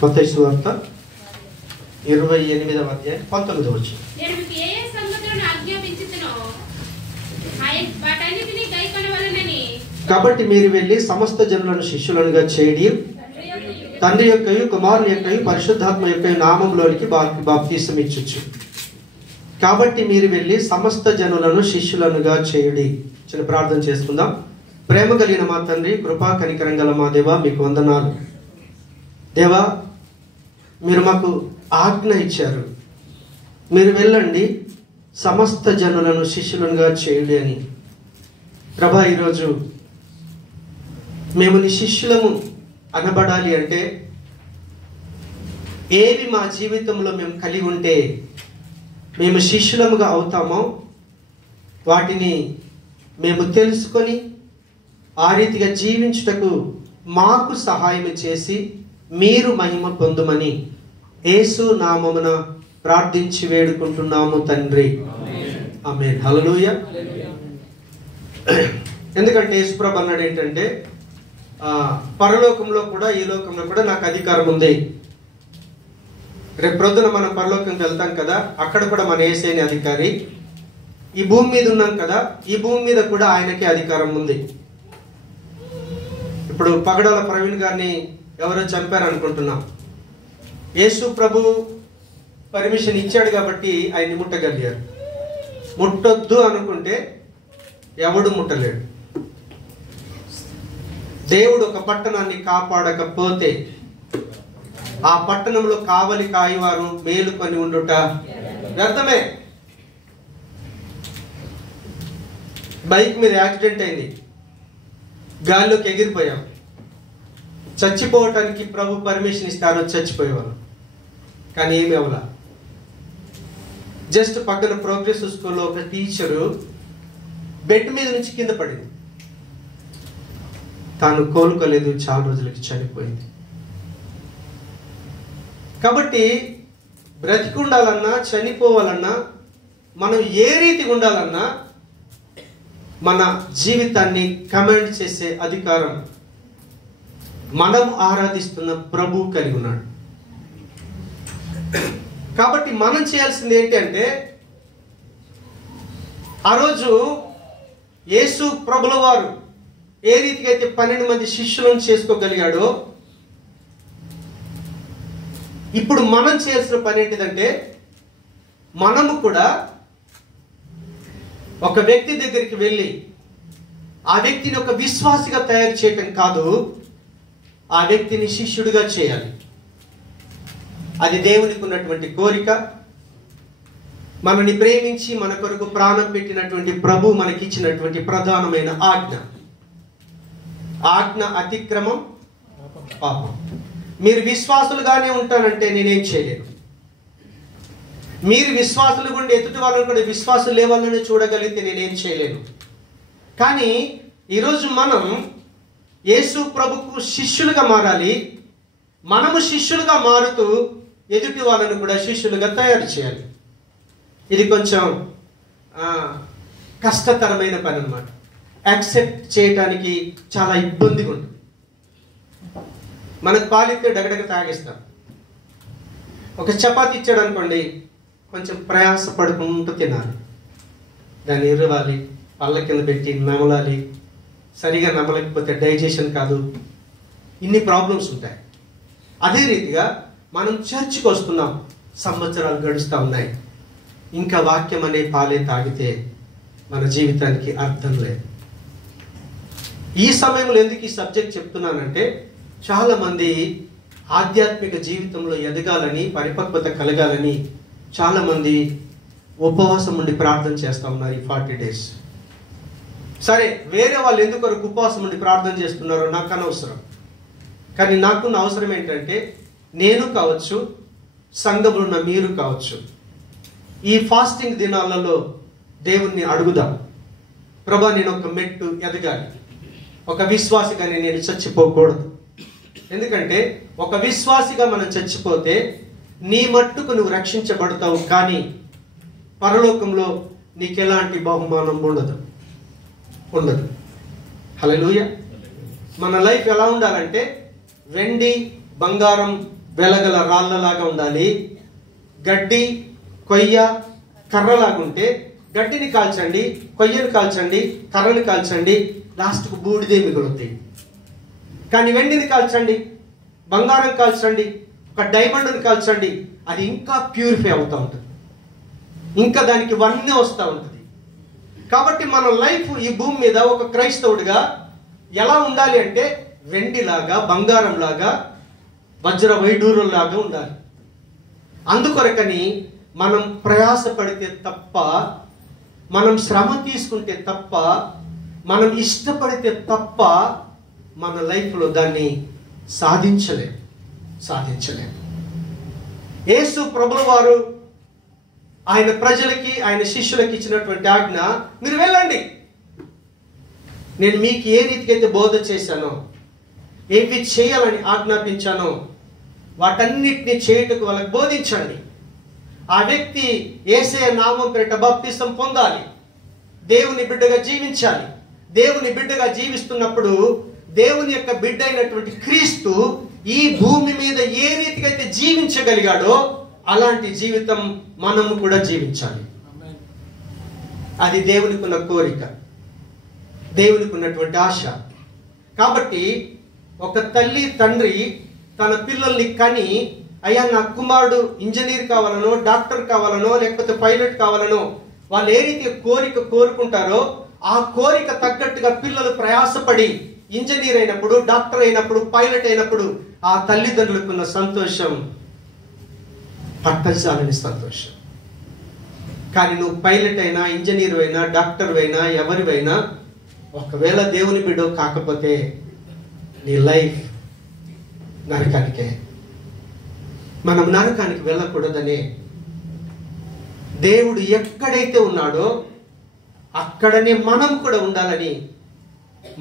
మత్తయి సువార్త 28వ అధ్యాయం 19వ వచనం. నేను మీకు ఏ ఏ సంగతులను ఆజ్ఞాపించుచునో వాటన్నిటిని గైకొనవలెనని. కాబట్టి మీరు వెళ్ళి సమస్త జనులను శిష్యులనుగా చేయడి, తండ్రి యొక్కయు కుమారుని యొక్కయు పరిశుద్ధాత్మ యొక్కయు నామములోనికి బాప్తిసం ఇచ్చుచు. కాబట్టి మీరు వెళ్ళి సమస్త జనులను శిష్యులనుగా చేయుడి. చిన్న ప్రార్థన చేసుకుందాం. ప్రేమ కలిగిన మా తండ్రి, కృపా కనికరం గల మా దేవా, మీకు వందనాలు. దేవా, మీరు మాకు ఆజ్ఞ ఇచ్చారు, మీరు వెళ్ళండి సమస్త జనులను శిష్యులనుగా చేయుడి అని. ప్రభా, ఈరోజు మేము నీ శిష్యులము అనబడాలి అంటే ఏవి మా జీవితంలో మేము కలిగి ఉంటే మేము శిష్యులముగా అవుతామో వాటిని మేము తెలుసుకొని ఆ రీతిగా జీవించుటకు మాకు సహాయం చేసి మీరు మహిమ పొందుమని యేసు నామమున ప్రార్థించి వేడుకుంటున్నాము తండ్రి. ఆమేన్. హల్లెలూయా. ఎందుకంటే యేసుప్రభు అన్నాడు ఏంటంటే, పరలోకంలో కూడా ఈ లోకంలో కూడా నాకు అధికారం ఉంది. రేపు ప్రొద్దున మనం పరలోకంకి వెళ్తాం కదా, అక్కడ కూడా మన యేసేని అధికారి. ఈ భూమి మీద ఉన్నాం కదా, ఈ భూమి మీద కూడా ఆయనకి అధికారం ఉంది. ఇప్పుడు పగడాల ప్రవీణ్ గారిని ఎవరో చంపారు అనుకుంటున్నాం. యేసు ప్రభు పర్మిషన్ ఇచ్చాడు కాబట్టి ఆయన్ని ముట్టగలిగారు. ముట్టొద్దు అనుకుంటే ఎవడు ముట్టలేడు. దేవుడు ఒక పట్టణాన్ని కాపాడకపోతే ఆ పట్టణంలో కావలి కాయవారు మేలుకొని ఉండుట వ్యర్థమే. బైక్ మీద యాక్సిడెంట్ అయింది, గాల్లోకి ఎగిరిపోయాం. చచ్చిపోవటానికి ప్రభు పర్మిషన్ ఇస్తారు, చచ్చిపోయేవాళ్ళం. కానీ ఏమి అవలా. జస్ట్ పక్కన ప్రోగ్రెస్ స్కూల్లో ఒక టీచరు బెడ్ మీద నుంచి కింద పడింది, తాను కోలుకోలేదు, చాలా రోజులకి చనిపోయింది. కాబట్టి బ్రతికి ఉండాలన్నా చనిపోవాలన్నా మనం ఏ రీతిగా ఉండాలన్నా మన జీవితాన్ని కమాండ్ చేసే అధికారం మనం ఆరాధిస్తున్న ప్రభువు కలిగి ఉన్నాడు. కాబట్టి మనం చేయాల్సింది ఏంటంటే, ఆ రోజు యేసు ప్రభుల వారు ఏ రీతిగా అయితే 12 మంది శిష్యులను చేసుకోగలిగాడో, ఇప్పుడు మనం చేయాల్సిన పని ఏంటిదంటే, మనము కూడా ఒక వ్యక్తి దగ్గరికి వెళ్ళి ఆ వ్యక్తిని ఒక విశ్వాసిగా తయారు చేయటం కాదు, ఆ వ్యక్తిని శిష్యుడిగా చేయాలి. అది దేవునికి ఉన్నటువంటి కోరిక. మనని ప్రేమించి మన కొరకు ప్రాణం పెట్టినటువంటి ప్రభు మనకిచ్చినటువంటి ప్రధానమైన ఆజ్ఞ. ఆజ్ఞ అతిక్రమం పాపం. మీరు విశ్వాసులుగానే ఉంటానంటే నేనేం చేయలేను. మీరు విశ్వాసులు గుండి ఎదుటి వాళ్ళని కూడా విశ్వాసులు లేవాలని చూడగలిగితే నేనేం చేయలేను. కానీ ఈరోజు మనం యేసు ప్రభుకు శిష్యులుగా మారాలి. మనము శిష్యులుగా మారుతూ ఎదుటి వాళ్ళను కూడా శిష్యులుగా తయారు చేయాలి. ఇది కొంచెం కష్టతరమైన పని అన్నమాట. యాక్సెప్ట్ చేయడానికి చాలా ఇబ్బందిగా ఉంటుంది. మనకు పాలిస్తే డగడగ తాగేస్తాం. ఒక చపాతి ఇచ్చాడు అనుకోండి, కొంచెం ప్రయాసపడుకుంటూ తినాలి. దాన్ని ఇరవాలి, పళ్ళ కింద పెట్టి నమలాలి. సరిగా నమలకపోతే డైజెషన్ కాదు. ఇన్ని ప్రాబ్లమ్స్ ఉంటాయి. అదే రీతిగా మనం చర్చికి వస్తున్నాం, సంవత్సరాలు గడుస్తూ ఉన్నాయి, ఇంకా వాక్యం అనే పాలే తాగితే మన జీవితానికి అర్థం లేదు. ఈ సమయంలో ఎందుకు ఈ సబ్జెక్ట్ చెప్తున్నానంటే, చాలామంది ఆధ్యాత్మిక జీవితంలో ఎదగాలని, పరిపక్వత కలగాలని చాలామంది ఉపవాసం ఉండి ప్రార్థన చేస్తూ ఉన్నారు ఈ 40 days. సరే, వేరే వాళ్ళు ఎందుకొరకు ఉపవాసం ఉండి ప్రార్థన చేస్తున్నారో నాకు అనవసరం. కానీ నాకున్న అవసరం ఏంటంటే, నేను కావచ్చు, సంఘంలో ఉన్న మీరు కావచ్చు, ఈ ఫాస్టింగ్ దినాలలో దేవుణ్ణి అడుగుదాం. ప్రభా, నేను ఒక మెట్టు ఎదగాలి, ఒక విశ్వాసిగానే నేను చచ్చిపోకూడదు. ఎందుకంటే ఒక విశ్వాసిగా మనం చచ్చిపోతే నీ మట్టుకు నువ్వు రక్షించబడతావు, కానీ పరలోకంలో నీకు ఎలాంటి బహుమానం ఉండదు. హల్లెలూయా. మన లైఫ్ ఎలా ఉండాలంటే, వెండి బంగారం వెలగల రాళ్ళలాగా ఉండాలి. గడ్డి కొయ్య కర్రలాగా ఉంటే గడ్డిని కాల్చండి, కొయ్యను కాల్చండి, కర్రని కాల్చండి, లాస్ట్కు బూడిదే మిగులుతాయి. కానీ వెండిని కాల్చండి, బంగారం కాల్చండి, ఒక డైమండ్ని కాల్చండి, అది ఇంకా ప్యూరిఫై అవుతూ ఉంటుంది, ఇంకా దానికి వన్నీ వస్తూ ఉంటుంది. కాబట్టి మన లైఫ్ ఈ భూమి మీద ఒక క్రైస్తవుడిగా ఎలా ఉండాలి అంటే వెండిలాగా, బంగారంలాగా, వజ్ర వైడూరులాగా ఉండాలి. అందుకొరకని మనం ప్రయాసపడితే తప్ప, మనం శ్రమ తీసుకుంటే తప్ప, మనం ఇష్టపడితే తప్ప మన లైఫ్లో దాన్ని సాధించలేం. యేసు ప్రభుల వారు ఆయన ప్రజలకి, ఆయన శిష్యులకి ఇచ్చినటువంటి ఆజ్ఞ, మీరు వెళ్ళండి, నేను మీకు ఏ రీతికైతే బోధ చేశానో, ఏవి చేయాలని ఆజ్ఞాపించానో వాటన్నిటిని చేయుటకు వాళ్ళకి బోధించండి. ఆ వ్యక్తి యేసయ్య నామం పేరిట బాప్తిసం పొందాలి, దేవుని బిడ్డగా జీవించాలి. దేవుని బిడ్డగా జీవిస్తున్నప్పుడు దేవుని యొక్క బిడ్డ అయినటువంటి క్రీస్తు ఈ భూమి మీద ఏ రీతికైతే జీవించగలిగాడో అలాంటి జీవితం మనము కూడా జీవించాలి. అది దేవునికి ఉన్న కోరిక, దేవునికి ఉన్నటువంటి ఆశ. కాబట్టి ఒక తల్లి తండ్రి తన పిల్లల్ని కని, అయ్యా నా కుమారుడు ఇంజనీర్ కావాలనో, డాక్టర్ కావాలనో, లేకపోతే పైలట్ కావాలనో వాళ్ళు ఏ రీతి కోరిక కోరుకుంటారో ఆ కోరిక తగ్గట్టుగా పిల్లలు ప్రయాసపడి ఇంజనీర్ అయినప్పుడు, డాక్టర్ అయినప్పుడు, పైలట్ అయినప్పుడు ఆ తల్లిదండ్రులకు ఉన్న సంతోషం పట్టజాలని సంతోషం. కానీ నువ్వు పైలట్ అయినా, ఇంజనీర్ అయినా, డాక్టర్ అయినా, ఎవరివైనా ఒకవేళ దేవుని బిడ్డ కాకపోతే నీ లైఫ్ నరకానికే. మనం నరకానికి వెళ్ళకూడదనే దేవుడు ఎక్కడైతే ఉన్నాడో అక్కడనే మనం కూడా ఉండాలని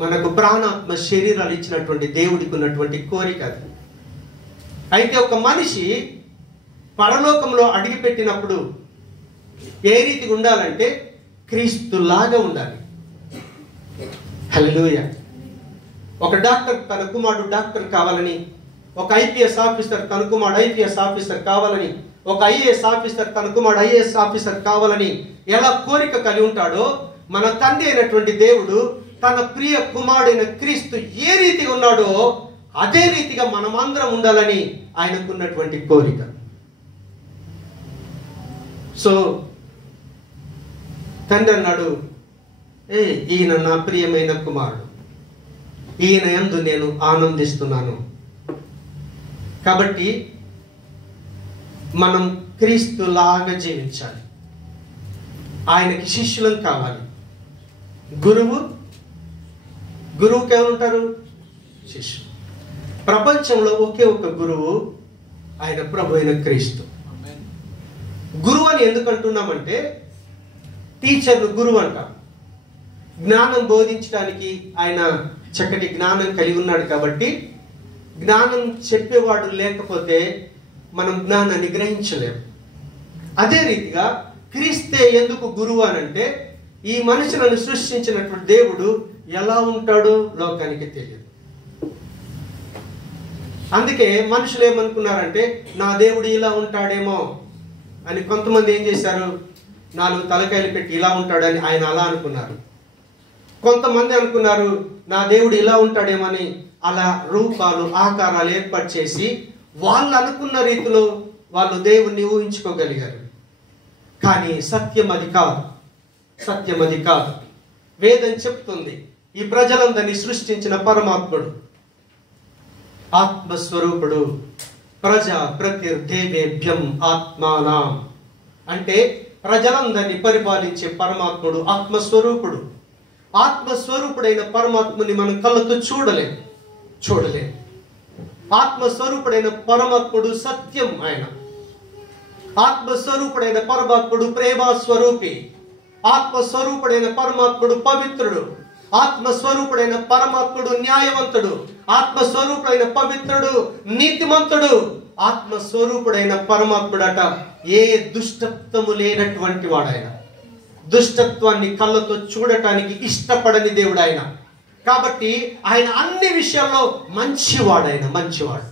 మనకు ప్రాణాత్మ శరీరాలు ఇచ్చినటువంటి దేవుడికి ఉన్నటువంటి కోరిక అది. అయితే ఒక మనిషి పరలోకంలో అడుగుపెట్టినప్పుడు ఏ రీతిగా ఉండాలంటే క్రీస్తులాగా ఉండాలి. హల్లెలూయా. ఒక డాక్టర్ తన కుమారుడు డాక్టర్ కావాలని, ఒక ఐపీఎస్ ఆఫీసర్ తన కుమారుడు ఐపీఎస్ ఆఫీసర్ కావాలని, ఒక ఐఏఎస్ ఆఫీసర్ తన కుమారుడు ఐఏఎస్ ఆఫీసర్ కావాలని ఎలా కోరిక కలిగి ఉంటాడో, మన తండ్రి అయినటువంటి దేవుడు తన ప్రియ కుమారుడైన క్రీస్తు ఏ రీతిగా ఉన్నాడో అదే రీతిగా మనమందరం ఉండాలని ఆయనకున్నటువంటి కోరిక. సో తండ్రి అన్నాడు, ఈయన నా ప్రియమైన కుమారుడు, ఈయన యందు నేను ఆనందిస్తున్నాను. కాబట్టి మనం క్రీస్తులాగా జీవించాలి. ఆయనకి శిష్యులం కావాలి. గురువుకి ఎవరు ఉంటారు? శిష్యులు. ప్రపంచంలో ఒకే ఒక గురువు, ఆయన ప్రభు అయిన క్రీస్తు. గురువు అని ఎందుకు అంటున్నామంటే, టీచర్ను గురువు అంటాం. జ్ఞానం బోధించడానికి ఆయన చక్కటి జ్ఞానం కలిగి ఉన్నాడు కాబట్టి, జ్ఞానం చెప్పేవాడు లేకపోతే మనం జ్ఞానాన్ని గ్రహించలేము. అదే రీతిగా క్రీస్తే ఎందుకు గురువు అనంటే, ఈ మనుషులను సృష్టించినటువంటి దేవుడు ఎలా ఉంటాడో లోకానికి తెలియదు. అందుకే మనుషులు ఏమనుకున్నారంటే, నా దేవుడు ఇలా ఉంటాడేమో అని కొంతమంది ఏం చేశారు, 4 తలకాయలు పెట్టి ఇలా ఉంటాడని ఆయన అలా అనుకున్నారు. కొంతమంది అనుకున్నారు నా దేవుడు ఇలా ఉంటాడేమని అలా రూపాలు, ఆకారాలు ఏర్పాటు చేసి వాళ్ళు అనుకున్న రీతిలో వాళ్ళు దేవుణ్ణి ఊహించుకోగలిగారు. కానీ సత్యం అది కాదు. వేదం చెప్తుంది, ఈ ప్రజలందరినీ సృష్టించిన పరమాత్ముడు, ఆత్మస్వరూపుడు, ప్రజా ప్రతిర్దేవేభ్యం ఆత్మానాం అంటే ప్రజలందరినీ పరిపాలించే పరమాత్ముడు ఆత్మస్వరూపుడు. ఆత్మస్వరూపుడైన పరమాత్ముని మనం కళ్ళతో చూడలేం. ఆత్మస్వరూపుడైన పరమాత్ముడు సత్యం. ఆయన ఆత్మస్వరూపుడైన పరమాత్ముడు ప్రేమస్వరూపి. ఆత్మస్వరూపుడైన పరమాత్ముడు పవిత్రుడు. ఆత్మస్వరూపుడైన పరమాత్ముడు న్యాయవంతుడు. ఆత్మస్వరూపుడైన పవిత్రుడు నీతిమంతుడు. ఆత్మస్వరూపుడైన పరమాత్ముడట ఏ దుష్టత్వము లేనటువంటి వాడాయన. దుష్టత్వాన్ని కళ్ళతో చూడటానికి ఇష్టపడని దేవుడు ఆయన. కాబట్టి ఆయన అన్ని విషయాల్లో మంచివాడు.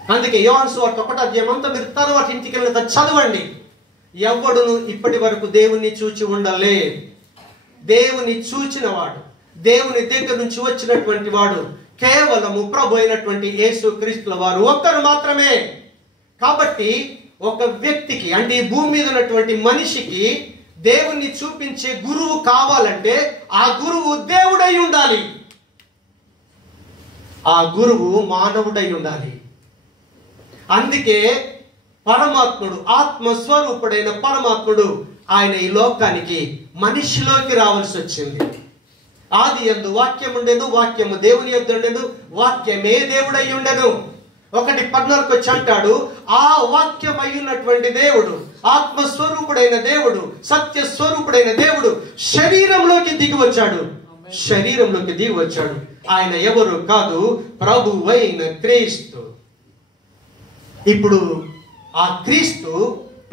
అందుకే యోహాను సువార్త 1వ అధ్యాయం అంతా మీరు తర్వాత ఇంటికి వెళ్ళిన చదవండి. ఎవడును ఇప్పటి వరకు దేవుణ్ణి చూచి ఉండలే. దేవుని చూచిన వాడు, దేవుని దగ్గర నుంచి వచ్చినటువంటి వాడు కేవలము ప్రభు అయినటువంటి యేసు క్రీస్తుల వారు ఒక్కరు మాత్రమే. కాబట్టి ఒక వ్యక్తికి, అంటే ఈ భూమి మీద ఉన్నటువంటి మనిషికి దేవుణ్ణి చూపించే గురువు కావాలంటే ఆ గురువు దేవుడై ఉండాలి. ఆ గురువు మానవుడై ఉండాలి. అందుకే పరమాత్ముడు, ఆత్మస్వరూపుడైన పరమాత్ముడు ఆయన ఈ లోకానికి మనిషిలోకి రావాల్సి వచ్చింది. ఆది యందు వాక్యం ఉండెను, వాక్యము దేవుని యొద్ద ఉండెను, వాక్యమే దేవుడై ఉండెను. 1:14 వచ్చి అంటాడు, ఆ వాక్యం అయ్యున్నటువంటి దేవుడు, ఆత్మస్వరూపుడైన దేవుడు, సత్య స్వరూపుడైన దేవుడు శరీరంలోకి దిగి వచ్చాడు. శరీరంలోకి దిగి వచ్చాడు. ఆయన ఎవరు కాదు, ప్రభువైన క్రీస్తు. ఇప్పుడు ఆ క్రీస్తు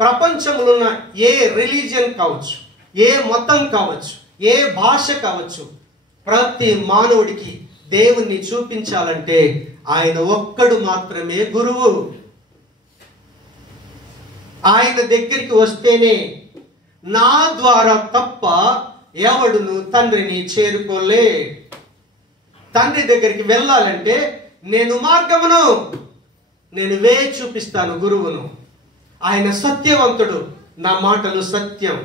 ప్రపంచంలో ఉన్న ఏ రిలీజియన్ కావచ్చు, ఏ మతం కావచ్చు, ఏ భాష కావచ్చు, ప్రతి మానవుడికి దేవుణ్ణి చూపించాలంటే ఆయన ఒక్కడు మాత్రమే గురువు. ఆయన దగ్గరికి వస్తేనే, నా ద్వారా తప్ప ఎవడును తండ్రిని చేరుకోలే. తండ్రి దగ్గరికి వెళ్ళాలంటే నేను మార్గమును, నేను చూపిస్తాను గురువును. ఆయన సత్యవంతుడు, నా మాటలు సత్యం.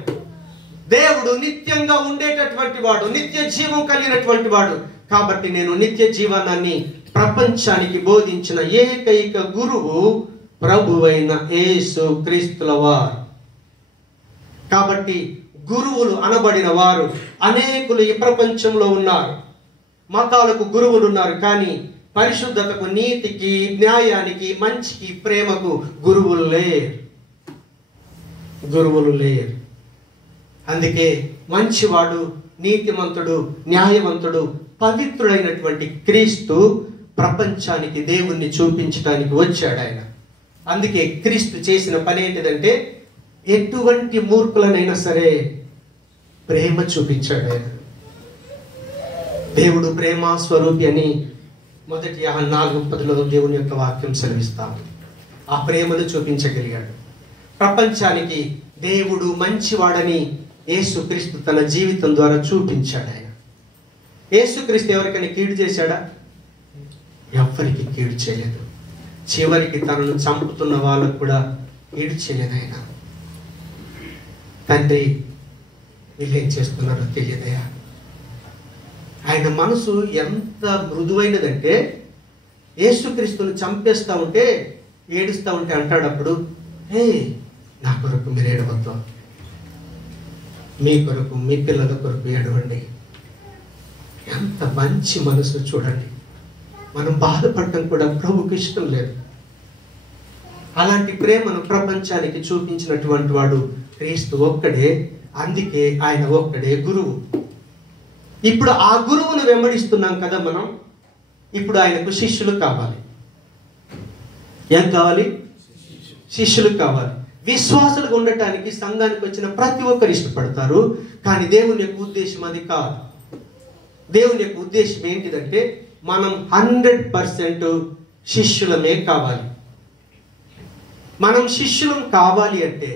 దేవుడు నిత్యంగా ఉండేటటువంటి వాడు, నిత్య జీవం కలిగినటువంటి వాడు. కాబట్టి నేను నిత్య జీవనాన్ని ప్రపంచానికి బోధించిన ఏకైక గురువు ప్రభువైన యేసు క్రీస్తుల వారు. కాబట్టి గురువులు అనబడిన వారు అనేకులు ఈ ప్రపంచంలో ఉన్నారు. మతాలకు గురువులు ఉన్నారు, కానీ పరిశుద్ధతకు, నీతికి, న్యాయానికి, మంచికి, ప్రేమకు గురువులు లేరు. గురువులు లేరు. అందుకే మంచివాడు, నీతిమంతుడు, న్యాయవంతుడు, పవిత్రుడైనటువంటి క్రీస్తు ప్రపంచానికి దేవుణ్ణి చూపించడానికి వచ్చాడు ఆయన. అందుకే క్రీస్తు చేసిన పని ఏంటిదంటే, ఎటువంటి మూర్ఖులనైనా సరే ప్రేమ చూపించాడు ఆయన. దేవుడు ప్రేమ స్వరూపి అని 1 యోహాను 4:10 దేవుని యొక్క వాక్యం సెలవిస్తాము. ఆ ప్రేమను చూపించగలిగాడు. ప్రపంచానికి దేవుడు మంచివాడని యేసుక్రీస్తు తన జీవితం ద్వారా చూపించాడు ఆయన. యేసుక్రీస్తు ఎవరికైనా కీడు చేశాడా? ఎవరికి కీడు చేయలేదు. చివరికి తనను చంపుతున్న వాళ్ళకు కూడా కీడు చేయలేదు ఆయన. తండ్రి, వీళ్ళేం చేస్తున్నారో తెలియదయా. ఆయన మనసు ఎంత మృదువైనదంటే, యేసుక్రీస్తుని చంపేస్తా ఉంటే, ఏడుస్తూ ఉంటే అంటాడు అప్పుడు, హే, నా కొరకు మీరు ఏడవద్దు, మీ కొరకు, మీ పిల్లల కొరకు ఏడవండి. ఎంత మంచి మనసు చూడండి. మనం బాధపడటం కూడా ప్రభుకి ఇష్టం లేదు. అలాంటి ప్రేమను ప్రపంచానికి చూపించినటువంటి వాడు క్రీస్తు ఒక్కడే. అందుకే ఆయన ఒక్కడే గురువు. ఇప్పుడు ఆ గురువును వెంబడిస్తున్నాం కదా మనం. ఇప్పుడు ఆయనకు శిష్యులు కావాలి. ఏం కావాలి? శిష్యులు కావాలి. విశ్వాసులుగా ఉండటానికి సంఘానికి వచ్చిన ప్రతి ఒక్కరు ఇష్టపడతారు, కానీ దేవుని యొక్క ఉద్దేశం అది కాదు. దేవుని యొక్క ఉద్దేశం ఏంటిదంటే, మనం 100% శిష్యులమే కావాలి. మనం శిష్యులం కావాలి అంటే,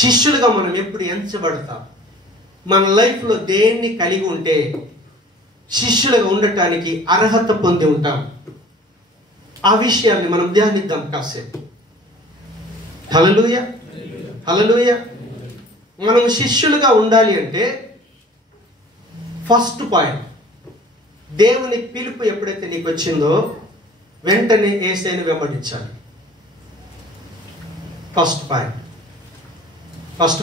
శిష్యులుగా మనం ఎప్పుడు ఎంచబడతాం? మన లైఫ్లో దేన్ని కలిగి ఉంటే శిష్యులుగా ఉండటానికి అర్హత పొంది ఉంటాం? ఆ విషయాన్ని మనం ధ్యానిద్దాం కాసేపు. హల్లెలూయా, హల్లెలూయా. మనం శిష్యులుగా ఉండాలి అంటే ఫస్ట్ పాయింట్, దేవుని పిలుపు ఎప్పుడైతే నీకు వచ్చిందో వెంటనే యేసయ్యను వెంబడించాలి. ఫస్ట్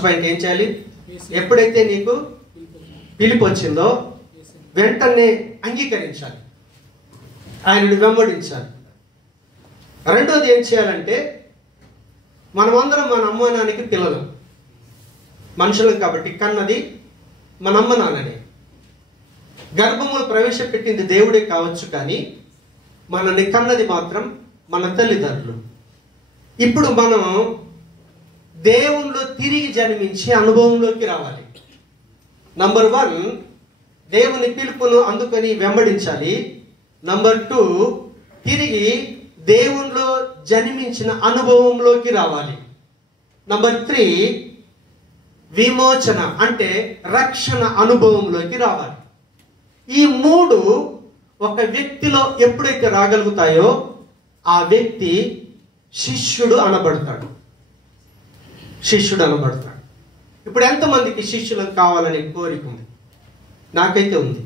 పాయింట్ ఏం చేయాలి? ఎప్పుడైతే నీకు పిలుపు వచ్చిందో వెంటనే అంగీకరించాలి, ఆయనను వెంబడించాలి. రెండోది ఏం చేయాలంటే, మనమందరం మన అమ్మ నాన్నకి పిల్లలు, మనుషులం కాబట్టి కన్నది మన అమ్మ నాన్ననే. గర్భములు ప్రవేశపెట్టింది దేవుడే కావచ్చు, కానీ మనల్ని కన్నది మాత్రం మన తల్లిదండ్రులు. ఇప్పుడు మనం దేవునిలో తిరిగి జన్మించి అనుభవంలోకి రావాలి. నంబర్ 1, దేవుని పిలుపును అందుకొని వెంబడించాలి. నంబర్ 2, తిరిగి దేవునిలో జన్మించిన అనుభవంలోకి రావాలి. నంబర్ 3, విమోచన అంటే రక్షణ అనుభవంలోకి రావాలి. ఈ 3 ఒక వ్యక్తిలో ఎప్పుడైతే రాగలుగుతాయో ఆ వ్యక్తి శిష్యుడు అనబడతాడు. శిష్యుడు అనబడతాడు. ఇప్పుడు ఎంతమందికి శిష్యులకు కావాలనే కోరిక ఉంది? నాకైతే ఉంది.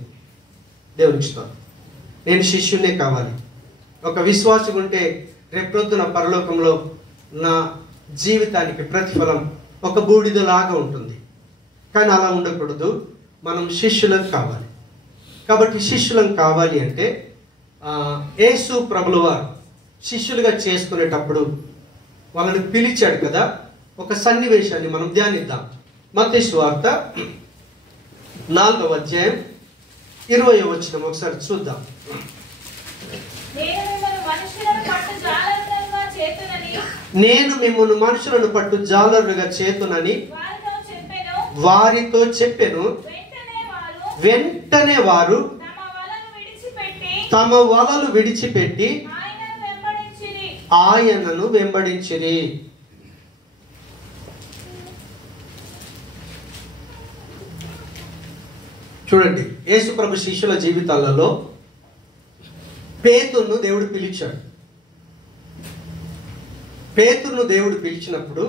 దేవునికి స్తోత్రం. నేను శిష్యునే కావాలి. ఒక విశ్వాసం ఉంటే రేపొద్దున పరలోకంలో నా జీవితానికి ప్రతిఫలం ఒక బూడిదలాగా ఉంటుంది. కానీ అలా ఉండకూడదు. మనం శిష్యులకు కావాలి. కాబట్టి శిష్యులకు కావాలి అంటే యేసు ప్రభుల వారు శిష్యులుగా చేసుకునేటప్పుడు వాళ్ళని పిలిచాడు కదా. ఒక సన్నివేశాన్ని మనం ధ్యానిద్దాం. మత్తయి సువార్త 4వ అధ్యాయం 20వ వచనం ఒకసారి చూద్దాం. నేను మిమ్మల్ని మనుషులను పట్టు జాలరులుగా చేతునని వారితో చెప్పెను. వెంటనే వారు తమ వలలు విడిచిపెట్టి ఆయనను వెంబడించిరి. చూడండి, యేసు ప్రభు శిష్యుల జీవితాలలో పేతురును దేవుడు పిలిచాడు. పేతురును దేవుడు పిలిచినప్పుడు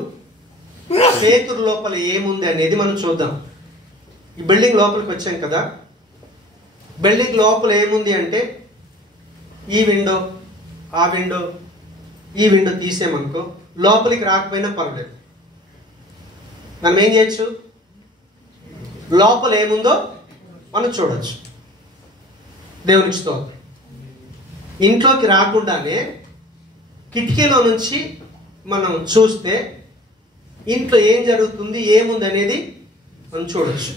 పేతురు లోపల ఏముంది అనేది మనం చూద్దాం. ఈ బిల్డింగ్ లోపలికి వచ్చాం కదా. బిల్డింగ్ లోపల ఏముంది అంటే ఈ విండో, ఆ విండో, ఈ విండో తీసేమనుకో లోపలికి రాకపోయినా పర్లేదు. మనం ఏం చేయొచ్చు? లోపల ఏముందో మనం చూడొచ్చు. దేవునికి స్తోత్రం. ఇంట్లోకి రాకుండానే కిటికీలో నుంచి మనం చూస్తే ఇంట్లో ఏం జరుగుతుంది, ఏముంది అనేది మనం చూడొచ్చు.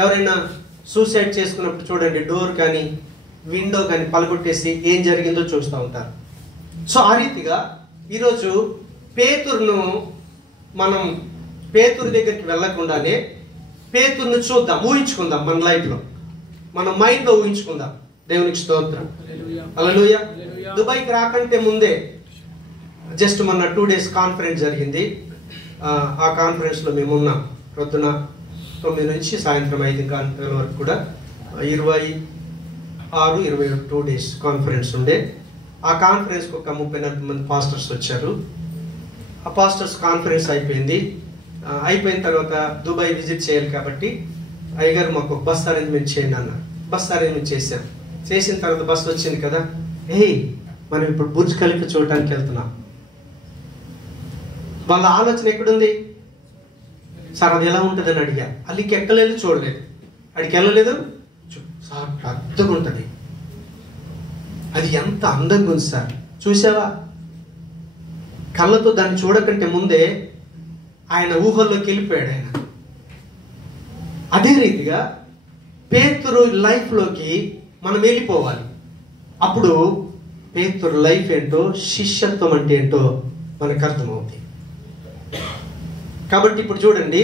ఎవరైనా సూసైడ్ చేసుకున్నప్పుడు చూడండి, డోర్ కానీ విండో కానీ పలగొట్టేసి ఏం జరిగిందో చూస్తూ ఉంటారు. సో ఆ రీతిగా ఈరోజు పేతురును మనం పేతురు దగ్గరికి వెళ్ళకుండానే పేతురును చూద్దాం, ఊహించుకుందాం. మన లైఫ్లో, మన మైండ్లో ఊహించుకుందాం. దేవునికి స్తోత్రం. హల్లెలూయా. దుబాయ్కి రాకంటే ముందే జస్ట్ మొన్న 2 days కాన్ఫరెన్స్ జరిగింది. ఆ కాన్ఫరెన్స్లో మేము ఉన్నాం. పొద్దున 9 నుంచి సాయంత్రం 5 గంటల వరకు కూడా 26-27 2 days కాన్ఫరెన్స్ ఉండే. ఆ కాన్ఫరెన్స్కి ఒక 30-40 మంది పాస్టర్స్ వచ్చారు. ఆ పాస్టర్స్ కాన్ఫరెన్స్ అయిపోయింది. అయిపోయిన తర్వాత దుబాయ్ విజిట్ చేయాలి కాబట్టి అయ్యగారు మాకు బస్ అరేంజ్మెంట్ చేయండి అన్నారు. బస్ అరేంజ్మెంట్ చేశాం. చేసిన తర్వాత బస్సు వచ్చింది కదా. మనం ఇప్పుడు బుర్జ్ ఖలీఫా చూడటానికి వెళ్తున్నాం. వాళ్ళ ఆలోచన ఎక్కడుంది? సార్ అది ఎలా ఉంటుంది అని అడిగా. అಲ್ಲಿకి ఎక్కలేదు, చూడలేదు. అడికి వెళ్ళలేదు. సార్ అద్భుతంగా ఉంటుంది. అది ఎంత అందంగా ఉంది సార్, చూసావా? కళ్ళతో దాన్ని చూడకంటే ముందే ఆయన ఊహల్లోకి వెళ్ళిపోయాడు ఆయన. అదే రీతిగా పేతురు లైఫ్లోకి మనం వెళ్ళిపోవాలి. అప్పుడు పేతురు లైఫ్ ఏంటో, శిష్యత్వం అంటే ఏంటో మనకు అర్థమవుతుంది. కాబట్టి ఇప్పుడు చూడండి,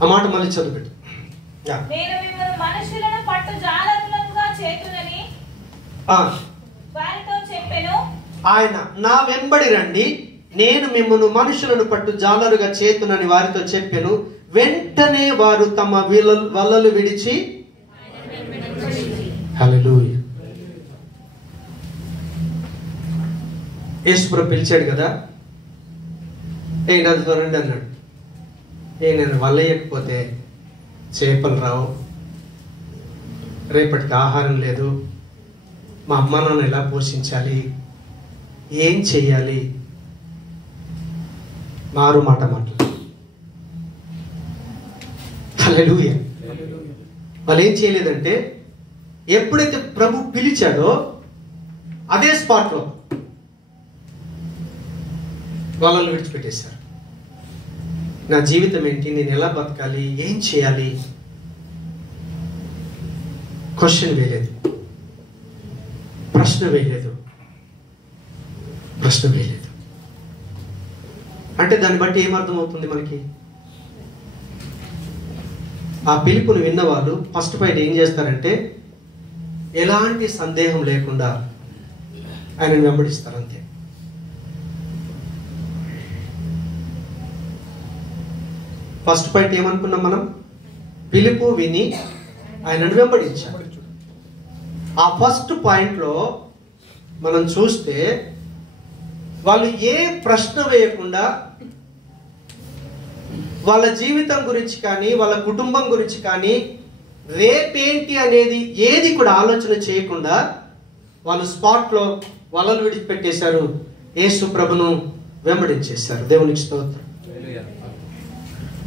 ఆ మాట మళ్ళీ చదువుపెట్టు. ఆయన నా వెంబడి రండి, నేను మిమ్మల్ని మనుషులను పట్టు జాలరుగా చేతునని వారితో చెప్పాను. వెంటనే వారు తమ వలలు విడిచి హల్లెలూయా. యేసుప్రభు పిలిచాడు కదా. నదితో రండి అన్నాడు. నేను వలయకపోతే చేపలు రావు, రేపటికి ఆహారం లేదు, మా అమ్మ నాన్న ఎలా పోషించాలి, ఏం చెయ్యాలి? మారు మాట మాట్లాడు. హల్లెలూయా. వాళ్ళు ఏం చేయలేదంటే, ఎప్పుడైతే ప్రభు పిలిచాడో అదే స్పాట్లో వాళ్ళని విడిచిపెట్టేశారు. నా జీవితం ఏంటి, నేను ఎలా బతకాలి, ఏం చేయాలి? క్వశ్చన్ వేయలేదు, ప్రశ్న వేయలేదు. అంటే దాన్ని బట్టి ఏమర్థమవుతుంది మనకి? ఆ పిలుపుని విన్నవాళ్ళు ఫస్ట్ పాయింట్ ఏం చేస్తారంటే, ఎలాంటి సందేహం లేకుండా ఆయనను వెంబడిస్తారు అంతే. ఫస్ట్ పాయింట్ ఏమనుకున్నాం మనం? పిలుపు విని ఆయనను వెంబడించాలి. ఆ ఫస్ట్ పాయింట్లో మనం చూస్తే వాళ్ళు ఏ ప్రశ్న వేయకుండా వాళ్ళ జీవితం గురించి కానీ వాళ్ళ కుటుంబం గురించి కానీ రేపేంటి అనేది ఏది కూడా ఆలోచన చేయకుండా వాళ్ళు స్పాట్లో వలలు విడిచిపెట్టేశారు, యేసు ప్రభును వెంబడించేశారు. దేవునికి స్తోత్రం.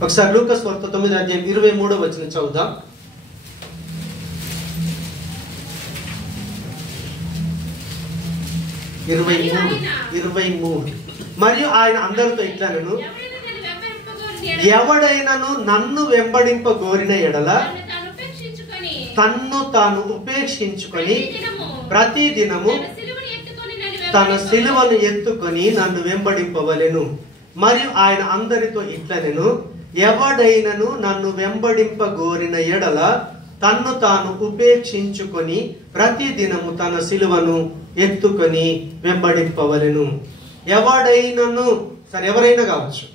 ఒకసారి లూకాసు వార్త 9:23 చదువుదాం. మరియు ఆయన అందరితో ఇట్లనెను, ఎవడైనను నన్ను వెంబడింపగోరిన ఎడల తన్ను తాను ఉపేక్షించుకొని ప్రతి దినము తన సిలువను ఎత్తుకొని నన్ను వెంబడింపవలెను. మరియు ఆయన అందరితో ఇట్లనెను, ఎవడైనను నన్ను వెంబడింపగోరిన ఎడల తన్ను తాను ఉపేక్షించుకొని ప్రతి దినము తన సిలువను ఎత్తుకొని వెంబడింపవలెను. ఎవడైనను, సరే ఎవరైనా కావచ్చు,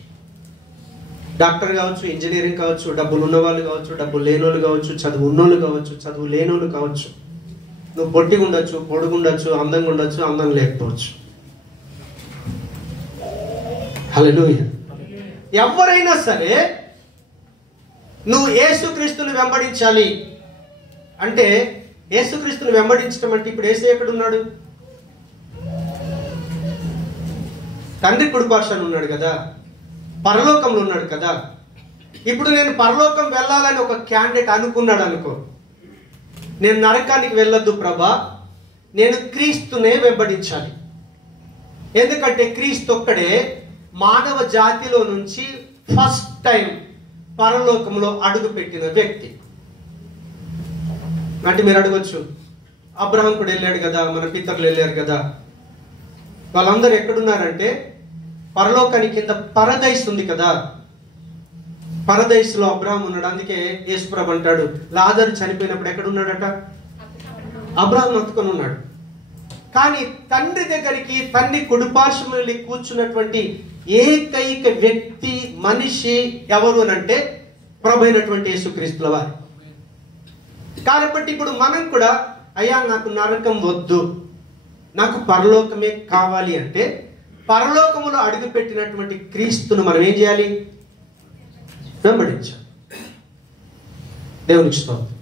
డాక్టర్ కావచ్చు, ఇంజనీరింగ్ కావచ్చు, డబ్బులు ఉన్నవాళ్ళు కావచ్చు, డబ్బులు లేనోళ్ళు కావచ్చు, చదువు ఉన్నోళ్ళు కావచ్చు, చదువు లేనోళ్ళు కావచ్చు, నువ్వు పొట్టిగా ఉండొచ్చు, పొడుగుండొచ్చు, అందంగా ఉండొచ్చు, అందం లేకపోవచ్చు. హల్లెలూయా. ఎవరైనా సరే నువ్వు యేసుక్రీస్తుని వెంబడించాలి అంటే, యేసుక్రీస్తుని వెంబడించడం అంటే ఇప్పుడు యేసు ఎక్కడున్నాడు? తండ్రి కుడిపార్శ్వాన ఉన్నాడు కదా, పరలోకంలో ఉన్నాడు కదా. ఇప్పుడు నేను పరలోకం వెళ్ళాలని ఒక క్యాండిడేట్ అనుకున్నాడు అనుకో, నేను నరకానికి వెళ్ళొద్దు ప్రభా, నేను క్రీస్తునే వెంబడించాలి. ఎందుకంటే క్రీస్తు ఒక్కడే మానవ జాతిలో నుంచి ఫస్ట్ టైం పరలోకంలో అడుగు పెట్టిన వ్యక్తి. అంటే మీరు అడగొచ్చు, అబ్రహాం కూడా వెళ్ళాడు కదా, మన పితరులు వెళ్ళారు కదా, వాళ్ళందరూ ఎక్కడున్నారంటే పరలోకానికి కింద పరదైస్ ఉంది కదా, పరదైస్ లో అబ్రహాం ఉన్నాడు. అందుకే యేసుప్రభు అంటాడు, లాజరు చనిపోయినప్పుడు ఎక్కడున్నాడట? అబ్రహాం హత్తుకొని ఉన్నాడు. కానీ తండ్రి దగ్గరికి, తండ్రి కుడిపార్శ్వం వెళ్ళి కూర్చున్నటువంటి ఏకైక వ్యక్తి, మనిషి ఎవరు అని అంటే ప్రభు అయినటువంటి యేసుక్రీస్తుల వారు. కాబట్టి ఇప్పుడు మనం కూడా, అయ్యా నాకు నరకం వద్దు, నాకు పరలోకమే కావాలి అంటే, పరలోకములో అడుగుపెట్టినటువంటి క్రీస్తును మనం ఏం చేయాలి? వెంబడించాలి. దేవునికి స్తోత్రం.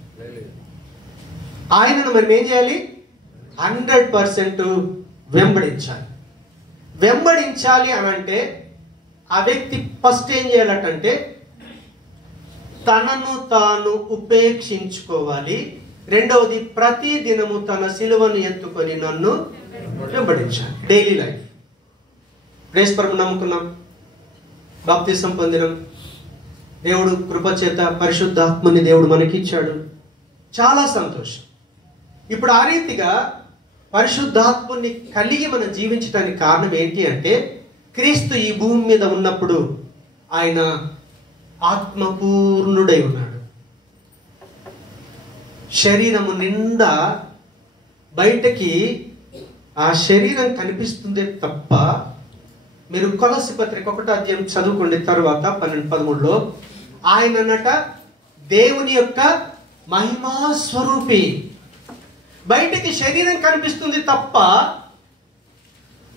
ఆయనను మనం ఏం చేయాలి? 100% వెంబడించాలి. వెంబడించాలి అని అంటే ఆ వ్యక్తి ఫస్ట్ ఏం చేయాలంటే తనను తాను ఉపేక్షించుకోవాలి. రెండవది, ప్రతి దినము తన సిలువను ఎత్తుకొని నన్ను వెంబడించాలి. Daily life. ప్రేస్పరం నమ్ముకున్నాం, బాప్తిసం పొందినాం, దేవుడు కృపచేత పరిశుద్ధాత్మని దేవుడు మనకిచ్చాడు, చాలా సంతోషం. ఇప్పుడు ఆ రీతిగా పరిశుద్ధాత్మని కలిగి మనం జీవించడానికి కారణం ఏంటి అంటే, క్రీస్తు ఈ భూమి మీద ఉన్నప్పుడు ఆయన ఆత్మపూర్ణుడై ఉన్నాడు. శరీరము నిండా బయటకి ఆ శరీరం కనిపిస్తుందే తప్ప, మీరు కొలస్సీ పత్రిక 1 చదువుకోండి, తర్వాత 12-13లో ఆయన అన్నట దేవుని యొక్క మహిమా స్వరూపి. బయటికి శరీరం కనిపిస్తుంది తప్ప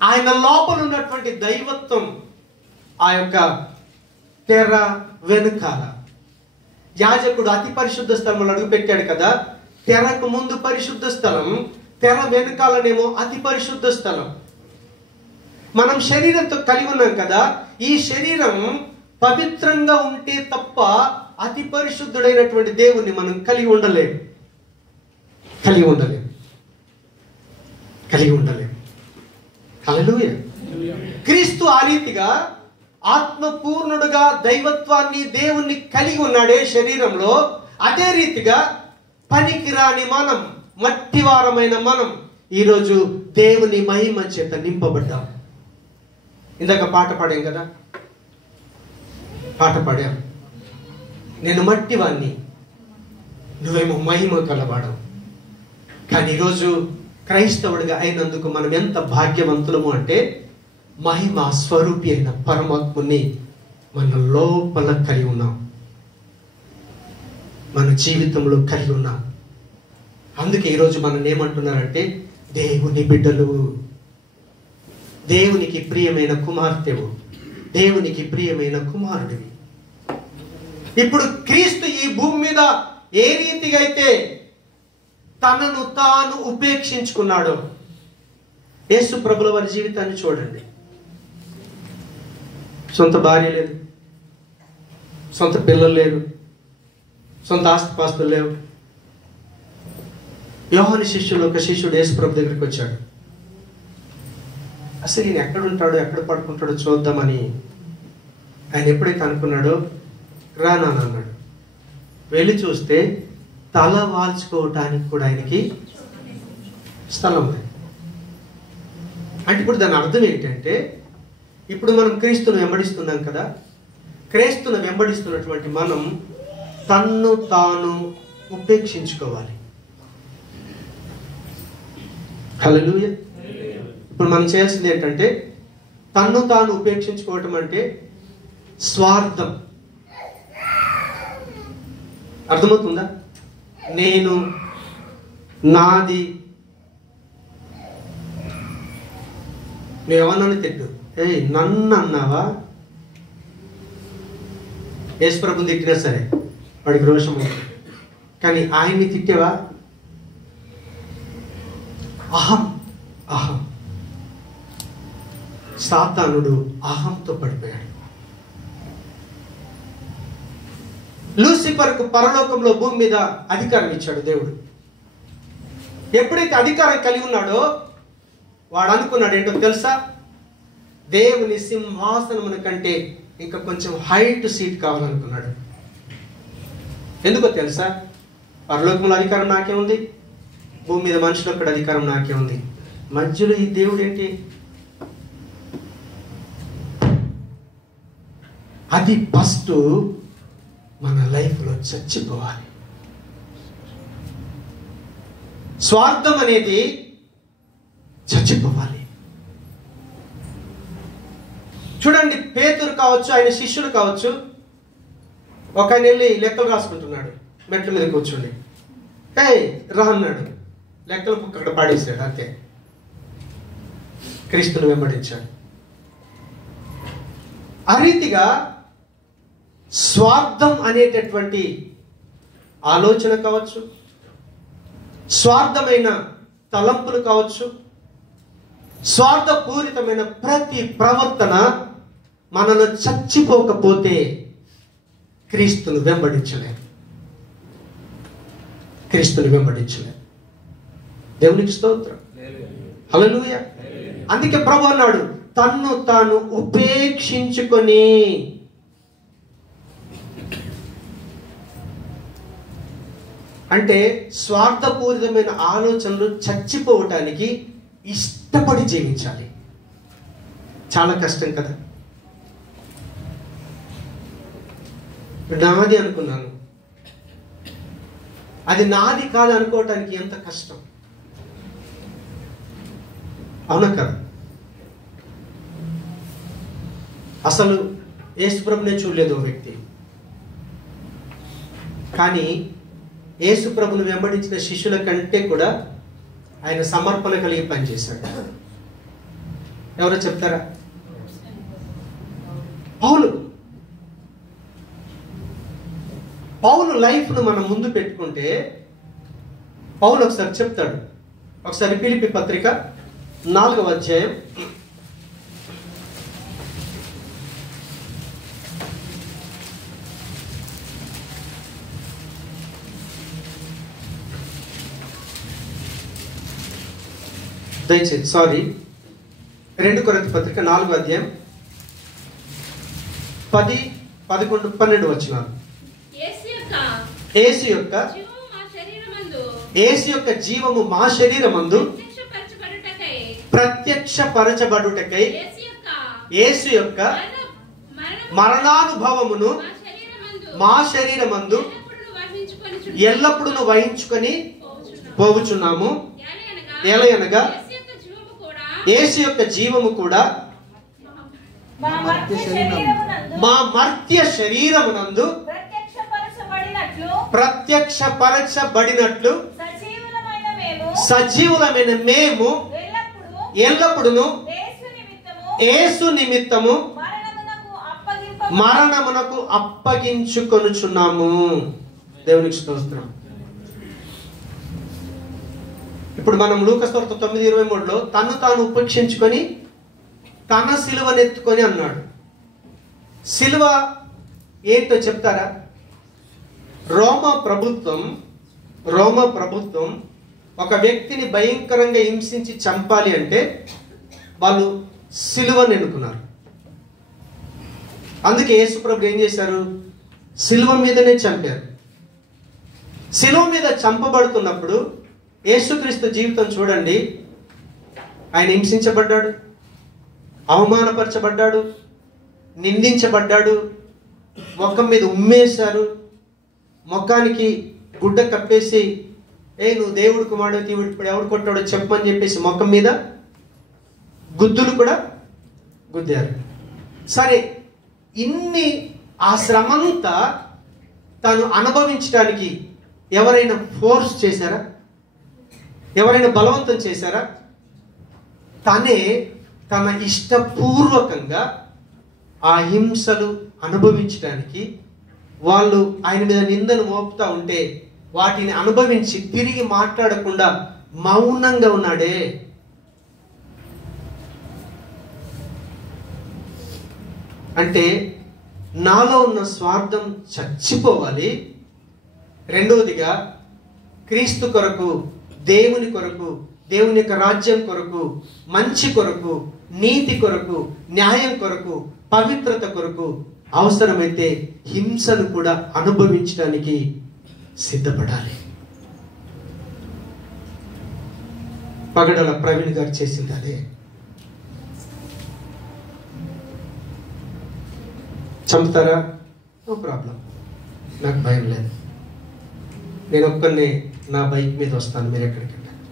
ఆయన లోపల ఉన్నటువంటి దైవత్వం ఆ యొక్క తెర వెనుకాల. యాజకుడు అతి పరిశుద్ధ స్థలంలో అడుగు పెట్టాడు కదా, తెరకు ముందు పరిశుద్ధ స్థలం, తెర వెనుకాలనేమో అతి పరిశుద్ధ స్థలం. మనం శరీరంతో కలిగి ఉన్నాం కదా, ఈ శరీరం పవిత్రంగా ఉంటే తప్ప అతి పరిశుద్ధుడైనటువంటి దేవుణ్ణి మనం కలిగి ఉండలేము. హల్లెలూయా. క్రీస్తు ఆ రీతిగా ఆత్మపూర్ణుడుగా దైవత్వాన్ని, దేవుణ్ణి కలిగి ఉన్నాడే శరీరంలో, అదే రీతిగా పనికిరాని మనం, మట్టివారమైన మనం ఈరోజు దేవుని మహిమ చేత నింపబడ్డాం. ఇందాక పాట పాడాం కదా, నేను మట్టివాణ్ణి, నువ్వేమో మహిమ కలవాడవు. కానీ ఈరోజు క్రైస్తవుడిగా అయినందుకు మనం ఎంత భాగ్యవంతులము అంటే, మహిమ స్వరూపి అయిన పరమాత్ముని మన లోపల కలిగి ఉన్నాం, మన జీవితంలో కలిగి ఉన్నాం. అందుకే ఈరోజు మనం ఏమంటున్నారంటే, దేవుని బిడ్డలు, దేవునికి ప్రియమైన కుమార్తెవు, దేవునికి ప్రియమైన కుమారుడివి. ఇప్పుడు క్రీస్తు ఈ భూమి మీద ఏ రీతిగా అయితే తనను తాను ఉపేక్షించుకున్నాడో, యేసు ప్రభుల వారి జీవితాన్ని చూడండి. సొంత భార్య లేదు, సొంత పిల్లలు లేరు, సొంత ఆస్తిపాస్తులు లేవు. యోహాను శిష్యులు ఒక శిష్యుడు యేసు ప్రభు దగ్గరికి వచ్చాడు. అసలు ఈయన ఎక్కడుంటాడో ఎక్కడ పడుకుంటాడో చూద్దామని ఆయన ఎప్పుడైతే అనుకున్నాడో, రానాను అన్నాడు. వెళ్ళి చూస్తే తల వాల్చుకోవటానికి కూడా ఆయనకి స్థలం లేదు. అంటే ఇప్పుడు దాని అర్థం ఏంటంటే, ఇప్పుడు మనం క్రీస్తును వెంబడిస్తున్నాం కదా, క్రీస్తును వెంబడిస్తున్నటువంటి మనం తన్ను తాను ఉపేక్షించుకోవాలి. హల్లెలూయా. ఇప్పుడు మనం చేయాల్సింది ఏంటంటే, తన్ను తాను ఉపేక్షించుకోవటం అంటే స్వార్థం. అర్థమవుతుందా? నేను, నాది. నువ్వేమన్నా తిట్టు, నన్ను అన్నావా? యేసు ప్రభుని తిట్టినా సరే వాడికి రోషం ఉంటుంది, కానీ ఆయన్ని తిట్టేవా? అహం అహం. సాతానుడు అహంతో పడిపోయాడు. లూసిఫర్కు పరలోకంలో భూమి మీద అధికారం ఇచ్చాడు దేవుడు. ఎప్పుడైతే అధికారం కలిగి ఉన్నాడో వాడు అనుకున్నాడు ఏంటో తెలుసా? దేవుని సింహాసనమున కంటే ఇంకా కొంచెం హైట్ సీట్ కావాలనుకున్నాడు. ఎందుకో తెలుసా? పరలోకంలో అధికారం నాకే ఉంది, భూమి మీద మనుషులు అక్కడ అధికారం నాకే ఉంది, మధ్యలో ఈ దేవుడు ఏంటి? అది ఫస్ట్ మన లైఫ్లో చచ్చిపోవాలి. స్వార్థం అనేది చచ్చిపోవాలి. చూడండి, పేతురు కావచ్చు, ఆయన శిష్యుడు కావచ్చు, ఒక ఆయన వెళ్ళి లెక్కలు రాసుకుంటున్నాడు, మెట్ల మీద కూర్చోండి, రా అన్నాడు, లెక్కల బుక్ అక్కడ పాడేశాడు, అంతే. క్రీస్తును వెంబడించాడు. ఆ రీతిగా స్వార్థం అనేటటువంటి ఆలోచన కావచ్చు, స్వార్థమైన తలంపులు కావచ్చు, స్వార్థపూరితమైన ప్రతి ప్రవర్తన మనలో చచ్చిపోకపోతే క్రీస్తును వెంబడించలేదు. క్రీస్తుని వెంబడించలేదు. దేవునికి స్తోత్రం. హల్లెలూయా. అందుకే ప్రభు అన్నాడు, తన్ను తాను ఉపేక్షించుకొని. అంటే స్వార్థపూరితమైన ఆలోచనలు చచ్చిపోవటానికి ఇష్టపడి జీవించాలి. చాలా కష్టం కదా. నాది అనుకున్నాను, అది నాది కాదు అనుకోవటానికి ఎంత కష్టం, అవునా కదా? అసలు యేసుప్రభునే చూడలేదు ఓ వ్యక్తి, కానీ యేసుప్రభును వెంబడించిన శిష్యుల కంటే కూడా ఆయన సమర్పణ కలిగి పనిచేశాడు. ఎవరో చెప్తారా? పౌలు లైఫ్ను మనం ముందు పెట్టుకుంటే, పౌలు ఒకసారి చెప్తాడు. ఒకసారి ఫిలిప్పీ పత్రిక 4వ అధ్యాయం 2 కొరింథీ పత్రిక 4వ అధ్యాయం 10, 11, 12 వచనాలు. యేసు యొక్క జీవము మా శరీరమందు ప్రత్యక్షపరచబడుటకై యేసు యొక్క మరణానుభవమును మా శరీరమందు ఎల్లప్పుడూ వహించుకొని పోవుచున్నాము. ఏలయనగా యేసు యొక్క జీవము కూడా యేసు యొక్క జీవము కూడా మా మర్త్య శరీరమునందు ప్రత్యక్షపరచబడినట్లు సజీవులమైన మేము ఎల్లప్పుడూ యేసు నిమిత్తము మరణమునకు అప్పగించుకొనుచున్నాము. దేవునికి స్తోత్రం. ఇప్పుడు మనం లూకాసు వార్త 9:23లో తను తాను ఉపేక్షించుకొని తన సిలువనెత్తుకొని అన్నాడు. సిలువ ఏంటో చెప్తారా? రోమా ప్రభుత్వం ఒక వ్యక్తిని భయంకరంగా హింసించి చంపాలి అంటే వాళ్ళు సిలువను ఎన్నుకున్నారు. అందుకే యేసుప్రభుడు ఏం చేశారు? సిలువ మీదనే చంపారు. సిలువ మీద చంపబడుతున్నప్పుడు యేసుక్రీస్తు జీవితం చూడండి. ఆయన హింసించబడ్డాడు, అవమానపరచబడ్డాడు, నిందించబడ్డాడు, ముఖం మీద ఉమ్మేశారు, ముఖానికి గుడ్డ కప్పేసి నువ్వు దేవుడు కుమారుడు, ఇప్పుడు ఎవడు కొట్టాడో చెప్పమని చెప్పేసి ముఖం మీద గుద్దులు కూడా గుద్దారు. సరే, ఇన్ని ఆ శ్రమంతా తను అనుభవించడానికి ఎవరైనా ఫోర్స్ చేశారా? ఎవరైనా బలవంతం చేశారా? తనే తన ఇష్టపూర్వకంగా ఆ హింసలు అనుభవించడానికి వాళ్ళు ఆయన మీద నిందను మోపుతా ఉంటే వాటిని అనుభవించి తిరిగి మాట్లాడకుండా మౌనంగా ఉన్నాడే. అంటే నాలో ఉన్న స్వార్థం చచ్చిపోవాలి. రెండవదిగా క్రీస్తు కొరకు, దేవుని కొరకు, దేవుని యొక్క రాజ్యం కొరకు, మంచి కొరకు, నీతి కొరకు, న్యాయం కొరకు, పవిత్రత కొరకు అవసరమైతే హింసను కూడా అనుభవించడానికి సిద్ధపడాలి. పగడల ప్రవీణ్ గారు చేసింది అదే. చంపుతారా? నో ప్రాబ్లం, నాకు భయం లేదు. నేను ఒక్కరిని నా బైక్ మీద వస్తాను, మీరు ఎక్కడికి వెళ్ళండి.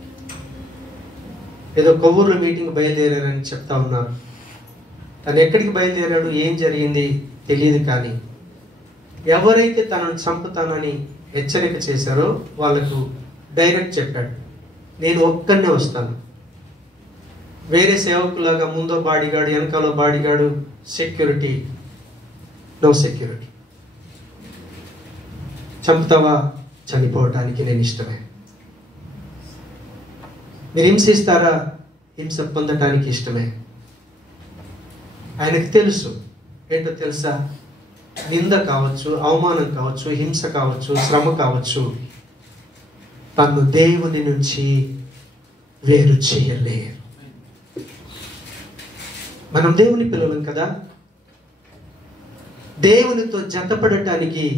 ఏదో కొవ్వూరులో మీటింగ్ బయలుదేరారని చెప్తా ఉన్నారు. తను ఎక్కడికి బయలుదేరాడు, ఏం జరిగింది తెలియదు. కానీ ఎవరైతే తనను చంపుతానని హెచ్చరిక చేశారో వాళ్ళకు డైరెక్ట్ చెప్పాడు, నేను ఒక్కనే వస్తాను. వేరే సేవకులాగా ముందో బాడీగాడు, వెనకాలో బాడీగాడు, సెక్యూరిటీ, నో సెక్యూరిటీ. చంపుతావా? చనిపోవటానికి నేను ఇష్టమే. మీరు హింసిస్తారా? హింస పొందటానికి ఇష్టమే. ఆయనకు తెలుసు ఏంటో తెలుసా? నింద కావచ్చు, అవమానం కావచ్చు, హింస కావచ్చు, శ్రమ కావచ్చు, తను దేవుని నుంచి వేరు చేయలేరు. మనం దేవుని పిల్లలం కదా. దేవునితో జతపడటానికి,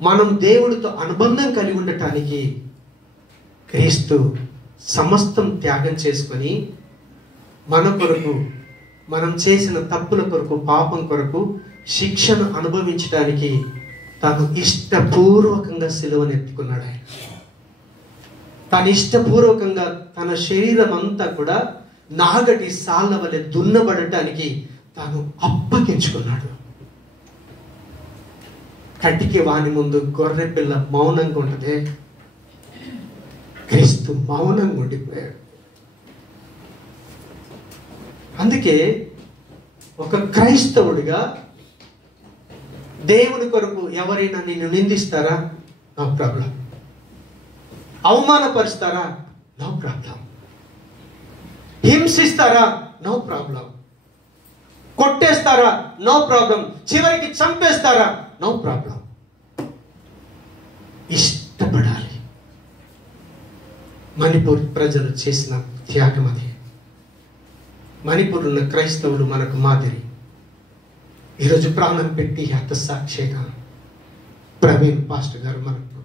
మనం దేవుడితో అనుబంధం కలిగి ఉండటానికి క్రీస్తు సమస్తం త్యాగం చేసుకొని మన కొరకు, మనం చేసిన తప్పుల కొరకు, పాపం కొరకు శిక్షను అనుభవించడానికి తను ఇష్టపూర్వకంగా సిలువను ఎత్తుకున్నాడు. ఆయన తను ఇష్టపూర్వకంగా తన శరీరం అంతా కూడా నాగటి సాళ్ళ వలె దున్నబడటానికి తాను అప్పగించుకున్నాడు. కంటికి వాని ముందు గొర్రె పిల్ల మౌనంగా ఉంటదే, క్రీస్తు మౌనంగా ఉండిపోయాడు. అందుకే ఒక క్రైస్తవుడిగా దేవుని కొరకు ఎవరైనా నిన్ను నిందిస్తారా? No problem. అవమానపరుస్తారా? No problem. హింసిస్తారా? No problem. కొట్టేస్తారా? No problem. చివరికి చంపేస్తారా? No problem. ఇష్టపడాలి. మణిపూర్ ప్రజలు చేసిన త్యాగం అది. మణిపూర్ ఉన్న క్రైస్తవులు మనకు మాదిరి. ఈరోజు ప్రాణం పెట్టి హతసాక్షిగా ప్రవీణ్ పాస్టర్ గారు మనకు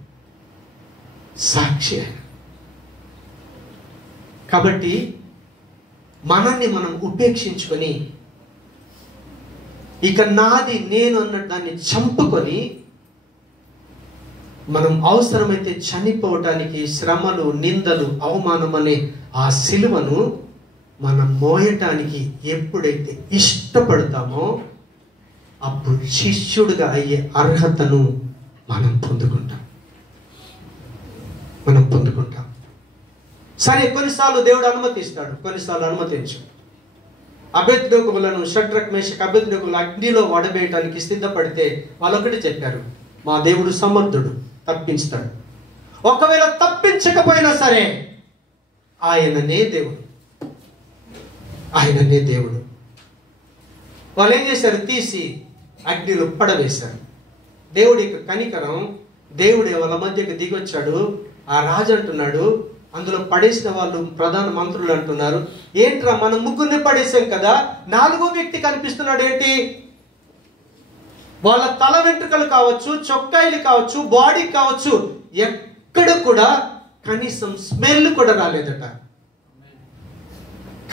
సాక్షి. ఆయన కాబట్టి మనల్ని మనం ఉపేక్షించుకొని ఇక నాది నేను అన్న దాన్ని చంపుకొని మనం అవసరమైతే చనిపోవటానికి శ్రమలు, నిందలు, అవమానం అనే ఆ సిలువను మనం మోయటానికి ఎప్పుడైతే ఇష్టపడతామో అప్పుడు శిష్యుడిగా అయ్యే అర్హతను మనం పొందుకుంటాం. సరే, కొన్నిసార్లు దేవుడు అనుమతిస్తాడు, కొన్నిసార్లు అనుమతించు. అబేద్నెగోలను, షడ్రక్, మేషక్, అబేద్నెగోలు అగ్నిలో వడబేయటానికి సిద్ధపడితే వాళ్ళు ఒకటి చెప్పారు, మా దేవుడు సమర్థుడు, తప్పించుతాడు. ఒకవేళ తప్పించకపోయినా సరే ఆయననే దేవుడు. వాళ్ళు ఏం చేశారు? తీసి అగ్నిలో పడవేశారు. దేవుడి యొక్క కనికరం, దేవుడే వాళ్ళ మధ్యకి దిగొచ్చాడు. ఆ రాజు అంటున్నాడు, అందులో పడేసిన వాళ్ళు ప్రధాన మంత్రులు అంటున్నారు, ఏంట్రా మనం ముగ్గురిని పడేసాం కదా, నాలుగో వ్యక్తి కనిపిస్తున్నాడు ఏంటి? వాళ్ళ తల వెంట్రుకలు కావచ్చు, చొక్కాయిలు కావచ్చు, బాడీ కావచ్చు, ఎక్కడ కూడా కనీసం స్మెల్ కూడా రాలేదట.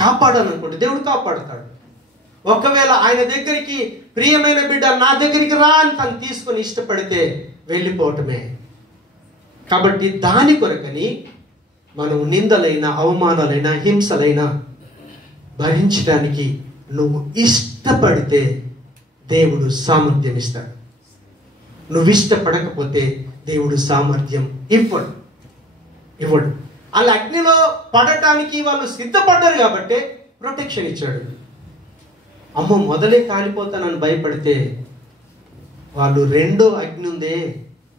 కాపాడాలనుకోండి దేవుడు కాపాడుతాడు. ఒకవేళ ఆయన దగ్గరికి ప్రియమైన బిడ్డ నా దగ్గరికి రా అని తను తీసుకొని ఇష్టపడితే వెళ్ళిపోవటమే. కాబట్టి దాని కొరకని మనం నిందలైన, అవమానాలైన, హింసలైనా భరించడానికి నువ్వు ఇష్టపడితే దేవుడు సామర్థ్యం ఇస్తాడు. నువ్వు ఇష్టపడకపోతే దేవుడు సామర్థ్యం ఇవ్వడు. అలా అగ్నిలో పడటానికి వాళ్ళు సిద్ధపడ్డారు కాబట్టి ప్రొటెక్షన్ ఇచ్చాడు. అమ్మో మొదలే కాలిపోతానని భయపడితే వాళ్ళు రెండో అగ్ని ఉందే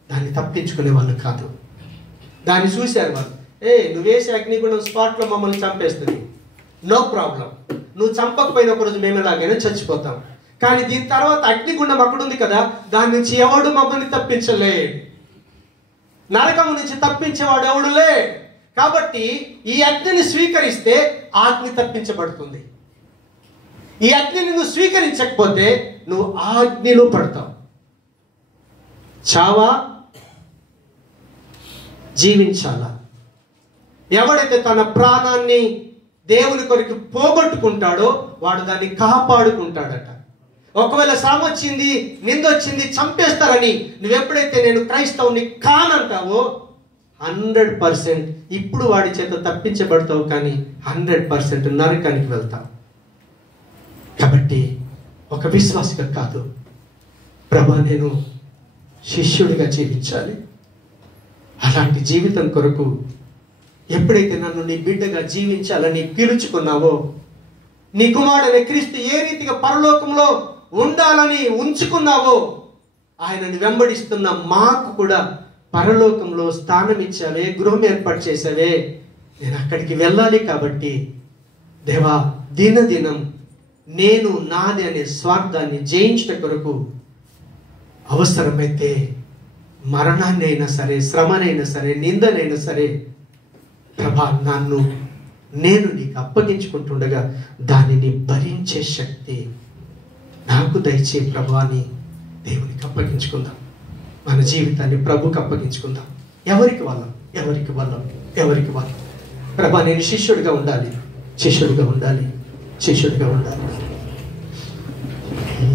దాన్ని తప్పించుకునే వాళ్ళు కాదు. దాన్ని చూశారు వాళ్ళు, నువ్వేసే అగ్నిగుండం స్పాట్లో మమ్మల్ని చంపేస్తుంది, నో ప్రాబ్లం, నువ్వు చంపకపోయిన ఒకరోజు మేము ఎలాగైనా చచ్చిపోతాం, కానీ దీని తర్వాత అగ్నిగుండం అక్కడ ఉంది కదా, దాని నుంచి ఎవడు మమ్మల్ని తప్పించలే, నరకం నుంచి తప్పించేవాడు ఎవడు లే. కాబట్టి ఈ అగ్నిని స్వీకరిస్తే ఆ అగ్ని తప్పించబడుతుంది. ఈ అగ్నిని నువ్వు స్వీకరించకపోతే నువ్వు ఆ అగ్నిలో పడతావు. చావా జీవించాలా? ఎవడైతే తన ప్రాణాన్ని దేవుని కొరకు పోగొట్టుకుంటాడో వాడు దాన్ని కాపాడుకుంటాడట. ఒకవేళ శ్రమ వచ్చింది, నిందొచ్చింది, చంపేస్తారని నువ్వెప్పుడైతే నేను క్రైస్తవుని కానంటావో 100% ఇప్పుడు వాడి చేత తప్పించబడతావు, కానీ 100% నరకానికి వెళ్తావు. కాబట్టి ఒక విశ్వాసిగా కాదు, ప్రభా నేను శిష్యుడిగా జీవించాలి, అలాంటి జీవితం కొరకు ఎప్పుడైతే నన్ను నీ బిడ్డగా జీవించాలని పిలుచుకున్నావో, నీ కుమారుడైన క్రీస్తు ఏ రీతిగా పరలోకంలో ఉండాలని ఉంచుకున్నావో, ఆయనను వెంబడిస్తున్న మాకు కూడా పరలోకంలో స్థానం ఇచ్చావే, గృహం ఏర్పాటు చేసావే, నేను అక్కడికి వెళ్ళాలి. కాబట్టి దేవా దినదినం నేను నాది అనే స్వార్థాన్ని జయించిన కొరకు అవసరమైతే మరణాన్ని అయినా సరే, శ్రమనైనా సరే, నిందనైనా సరే ప్రభా నేను నీకు అప్పగించుకుంటుండగా దానిని భరించే శక్తి నాకు దయచే ప్రభా అని దేవునికి అప్పగించుకుందాం. మన జీవితాన్ని ప్రభుకి అప్పగించుకుందాం. ఎవరికి వాళ్ళం ప్రభా నేను శిష్యుడిగా ఉండాలి.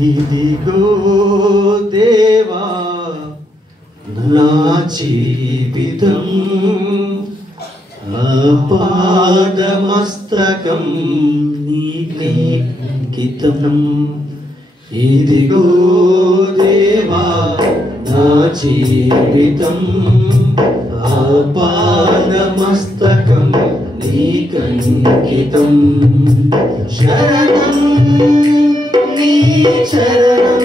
ఇదిగో దేవా నా జీవితం, పాదమస్తకం నీకే అంకితం. ఇదిగో దేవా నా జీవితం, పాదమస్తకం నీకంకితం. శరణం నీ చరణం,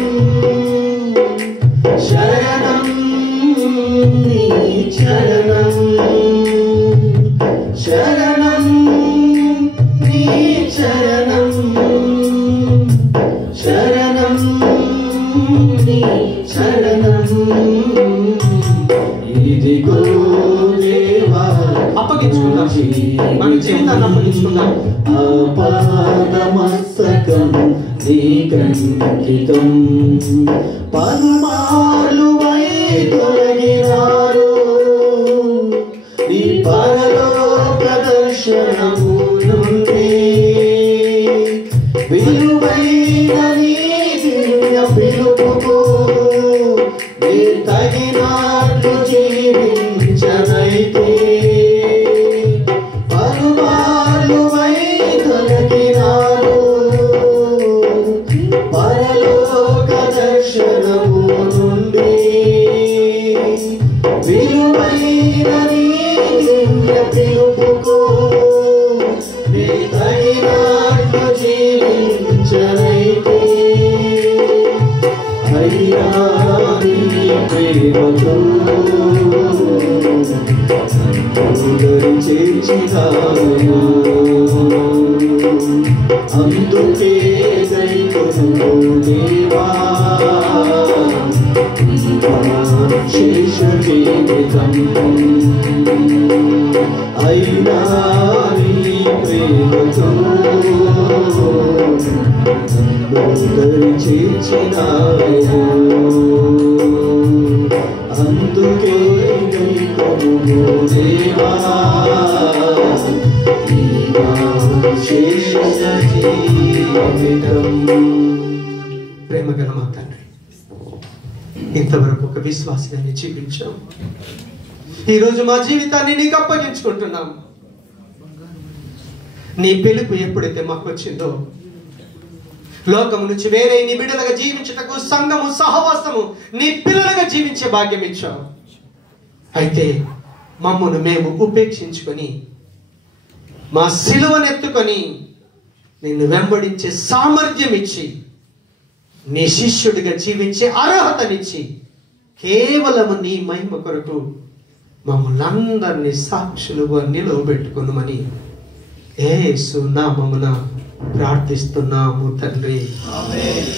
శరణం నీ చరణం, శరణం నీ చరణం, శరణం నీ చరణం. ఇదిగో దేవా అప్పగించుకుందాం, మన జీవితాన్ని అప్పగించుకుందాం. పాదమస్తకం నీకంకితం. పలుమార్లు తొలగినారు నీ పరలోక దర్శనము నుండి, విలువైన నీ దివ్య పిలుపుకు నీ తగినట్లు ప్రేమతో అందరి చేర్చినావు అందుకే దైవము దేవా శేష జీవితం అయినా నీ ప్రేమతో అందరి చేర్చినావు అందుకే దైవము దేవా శేష జీవితం. ప్రేమగల మా తండ్రి, ఇంతవరకు ఒక విశ్వాసాన్ని చూపించాం. ఈరోజు మా జీవితాన్ని నీకు అప్పగించుకుంటున్నాం. నీ పిలుపు ఎప్పుడైతే మాకు వచ్చిందో, లోకం నుంచి వేరే నీ బిడ్డలుగా జీవించుటకు సంఘము సహవాసము నీ పిల్లలుగా జీవించే భాగ్యం ఇచ్చావు. అయితే మమ్మను మేము ఉపేక్షించుకొని మా సిలువనెత్తుకొని నిన్ను వెంబడించే సామర్థ్యం ఇచ్చి నీ శిష్యుడిగా జీవించే అర్హతనిచ్చి కేవలము నీ మహిమ కొరకు మమ్మల్ని అందరినీ సాక్షులుగా నిలవబెట్టుకున్నామని యేసు నామమున ప్రార్థిస్తున్నాము తండ్రి. ఆమేన్.